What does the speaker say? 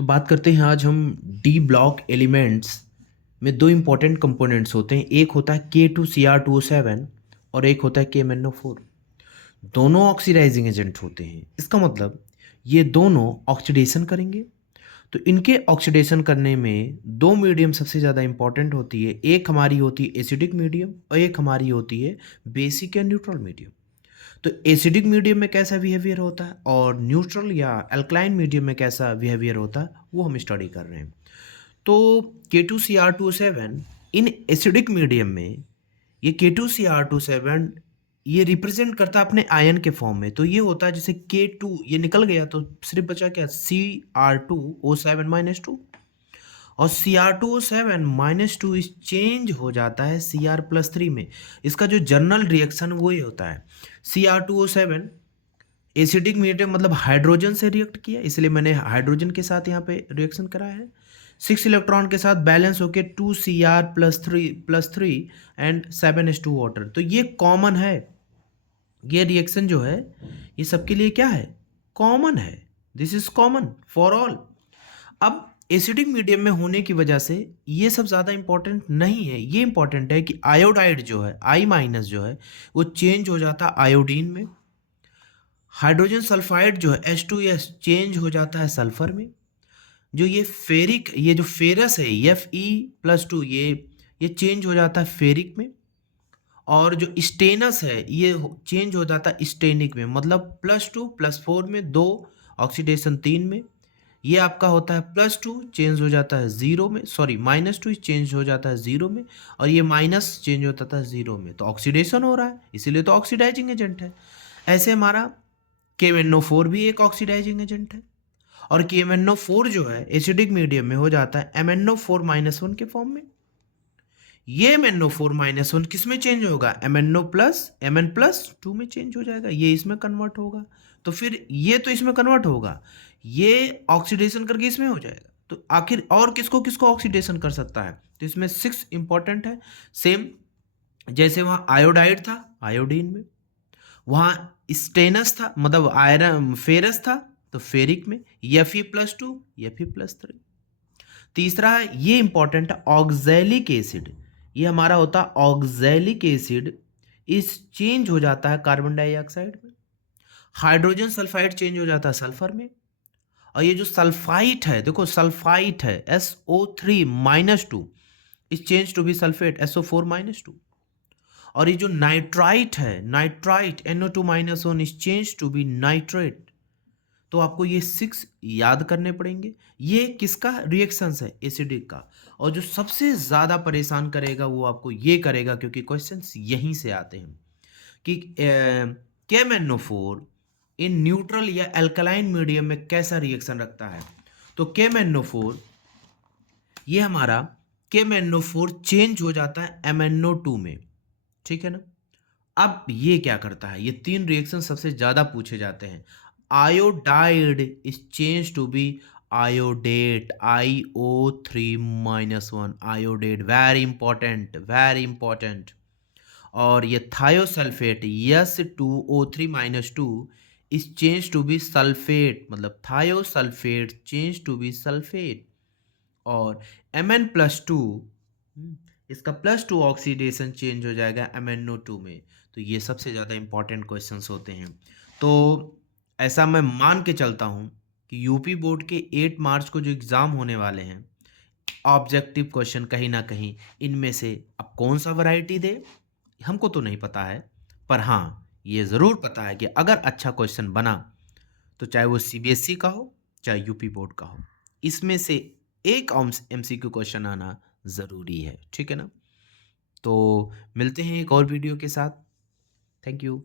तो बात करते हैं आज हम डी ब्लॉक एलिमेंट्स में दो इंपॉर्टेंट कंपोनेंट्स होते हैं। एक होता है K2Cr2O7 और एक होता है KMnO4। दोनों ऑक्सीडाइजिंग एजेंट होते हैं। इसका मतलब ये दोनों ऑक्सीडेशन करेंगे। तो इनके ऑक्सीडेशन करने में दो मीडियम सबसे ज़्यादा इंपॉर्टेंट होती है। एक हमारी होती है एसिडिक मीडियम और एक हमारी होती है बेसिक या न्यूट्रल मीडियम। तो एसिडिक मीडियम में कैसा बिहेवियर होता है और न्यूट्रल या अल्कलाइन मीडियम में कैसा बिहेवियर होता है वो हम स्टडी कर रहे हैं। तो K2Cr2O7 इन एसिडिक मीडियम में ये K2Cr2O7 ये रिप्रेजेंट करता है अपने आयन के फॉर्म में। तो ये होता है जैसे K2 ये निकल गया तो सिर्फ बचा क्या Cr2O7-2 और Cr2O7-2 इस चेंज हो जाता है Cr+3 में। इसका जो जनरल रिएक्शन वो ये होता है Cr2O7 एसिडिक मीडियम मतलब हाइड्रोजन से रिएक्ट किया, इसलिए मैंने हाइड्रोजन के साथ यहाँ पे रिएक्शन कराया है। 6 इलेक्ट्रॉन के साथ बैलेंस होके 2Cr+3 एंड 7s2 वाटर। तो ये कॉमन है, ये रिएक्शन जो है ये सबके लिए क्या है, कॉमन है। This is common for all. अब एसिडिक मीडियम में होने की वजह से ये सब ज़्यादा इंपॉर्टेंट नहीं है। ये इंपॉर्टेंट है कि आयोडाइड जो है I- जो है वो चेंज हो जाता है आयोडीन में। हाइड्रोजन सल्फाइड जो है H2S चेंज हो जाता है सल्फर में। जो ये फेरिक ये जो फेरस है Fe+2 ये चेंज हो जाता है फेरिक में। और जो स्टेनस है ये चेंज हो जाता है स्टेनिक में, मतलब +2+4 में, 2 ऑक्सीडेशन 3 में। ये आपका होता है +2 चेंज हो जाता है 0 में, सॉरी -2 चेंज हो जाता है 0 में, और ये माइनस चेंज हो जाता है 0 में। तो ऑक्सीडेशन हो रहा है, इसीलिए तो ऑक्सीडाइजिंग एजेंट है। ऐसे हमारा KMnO4 भी एक ऑक्सीडाइजिंग एजेंट है। और KMnO4 जो है एसिडिक मीडियम में हो जाता है MnO4-1 के फॉर्म में। ये MnO4-1 किस में चेंज होगा, Mn+2 में चेंज हो जाएगा, ये इसमें कन्वर्ट होगा। तो फिर ये तो इसमें कन्वर्ट होगा, ये ऑक्सीडेशन करके इसमें हो जाएगा। तो आखिर और किसको किसको ऑक्सीडेशन कर सकता है, तो इसमें 6 इंपॉर्टेंट है। सेम जैसे वहाँ आयोडाइड था आयोडीन में, वहाँ स्टेनस था मतलब आयरन फेरस था तो फेरिक में, Fe+2 Fe+3। तीसरा है ये इंपॉर्टेंट है ऑक्सैलिक एसिड। ये हमारा होता है ऑक्सैलिक एसिड, इस चेंज हो जाता है कार्बन डाइऑक्साइड में। हाइड्रोजन सल्फाइड चेंज हो जाता है सल्फर में। और ये जो सल्फाइट है, देखो सल्फाइट है SO3-2 इस change to be sulphate SO4-2। और ये जो नाइट्राइट है नाइट्राइट NO2-1 इस चेंज टू बी नाइट्रेट। तो आपको ये 6 याद करने पड़ेंगे। ये किसका रिएक्शंस है, एसिडिक का। और जो सबसे ज़्यादा परेशान करेगा वो आपको ये करेगा, क्योंकि क्वेश्चंस यहीं से आते हैं कि KMnO4 इन न्यूट्रल या अल्कलाइन मीडियम में कैसा रिएक्शन रखता है। तो KMnO4 ये हमारा KMnO4 चेंज हो जाता है MnO2 में, ठीक है ना। अब ये क्या करता है, ये 3 रिएक्शन सबसे ज़्यादा पूछे जाते हैं। Iodide is change to be iodate IO3-1 iodate, very important very important. और ये thiosulphate S2O3-2 is change to be sulphate, मतलब thiosulphate change to be sulphate. और Mn+2 इसका +2 ऑक्सीडेशन चेंज हो जाएगा MnO2 में। तो ये सबसे ज़्यादा इंपॉर्टेंट क्वेश्चंस होते हैं। तो ऐसा मैं मान के चलता हूँ कि यूपी बोर्ड के 8 मार्च को जो एग्ज़ाम होने वाले हैं, ऑब्जेक्टिव क्वेश्चन कहीं ना कहीं इनमें से अब कौन सा वैरायटी दे हमको तो नहीं पता है, पर हाँ ये ज़रूर पता है कि अगर अच्छा क्वेश्चन बना तो चाहे वो CBSE का हो चाहे यूपी बोर्ड का हो, इसमें से एक MCQ क्वेश्चन आना ज़रूरी है, ठीक है ना। तो मिलते हैं एक और वीडियो के साथ। Thank you.